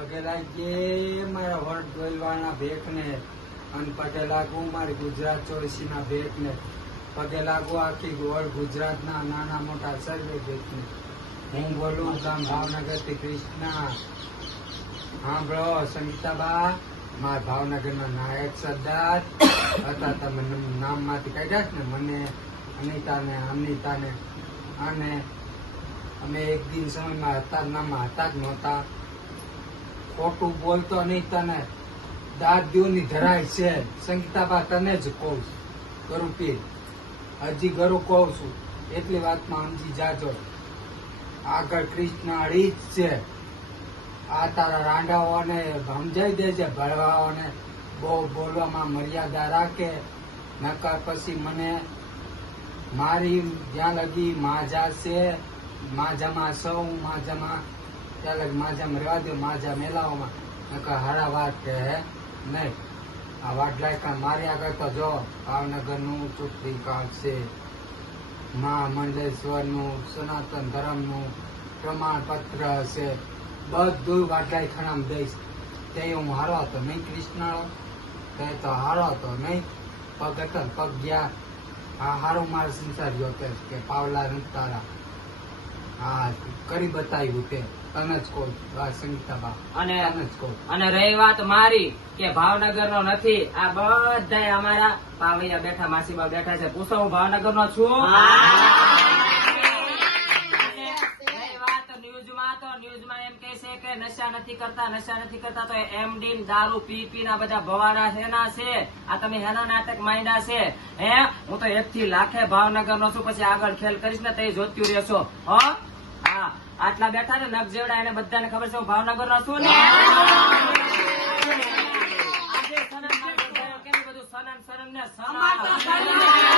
પગે લાગીએ મારા વર્ડ બોલવાના ભેખને અને પગે લાગુ મારી ગુજરાત ચોવીસીના ભેખને પગે લાગુ આખી વર્લ્ડ ગુજરાતના નાના મોટા સર્વે ભેખને હું બોલું ગામ ભાવનગરથી કૃષ્ણા. સાંભળો સંગીતાબા, મારા ભાવનગરના નાયક સરદાર હતા. તમે નામમાંથી કાઢ્યા ને મને, અનિતાને અને અમે એક દિન સમયમાં હતા નામમાં હતા જ નહોતા. ખોટું બોલતો નહીં, તને દાદીઓની ધરાય છે સંગીતાબા, તને જ કહું છું. ગરુ પીર હજી ગરુ કહું છું, એટલી વાતમાં સમજી જાજો. આગળ કૃષ્ણ અડી જ છે. આ તારા રાંડાઓને સમજાઈ દેજે, ભળવાઓને બહુ બોલવામાં મર્યાદા રાખે, નકર પછી મને મારી જ્યાં લગી માજા છે, માજામાં સૌ માજામાં ત્યાં લગી માજામાં રહેવા દો, માજા મેલાઓમાં, નકર હારા વાત કહે નહીં. આ વાડલાયકા મારી આગળ તો જો ભાવનગરનું ચૂંટણી કાર્ડ છે, મહામંડલેશ્વરનું સનાતન ધર્મનું પ્રમાણપત્ર છે, બધું વાડલાય ખણામ દઈશ. તે હું હારો હતો નહીં કૃષ્ણ, તે તો હારો હતો નહીં. પગ હતો પગ ગયા. હા હારું મારો સંસાર ગયો કે પાવલા નથી તારા. હા કરી બતાવ્યું તે, તને જ કહું સંગીતાબા, તને જ કહું. અને રહી વાત મારી કે ભાવનગર નો નથી, આ બધા અમારા પાવૈયા બેઠા, માસીબા બેઠા છે. પૂછો હું ભાવનગર નો છું? ન્યૂઝમાં એમ કહે છે કે નશા નથી કરતા તો એમડી દારૂ પી ના બધા ભવાના હેના છે. આ તમે હેના નાટક માંડ્યા છે. હે હું તો 1 થી લાખે ભાવનગર નો છું. પછી આગળ ખેલ કરીશ ને તે જોત્યું રહેશો. હા આટલા બેઠા ને નખ જેવડા, એને બધાને ખબર છે હું ભાવનગર નો છું ને. આજે સનન બધું સનન ને સનન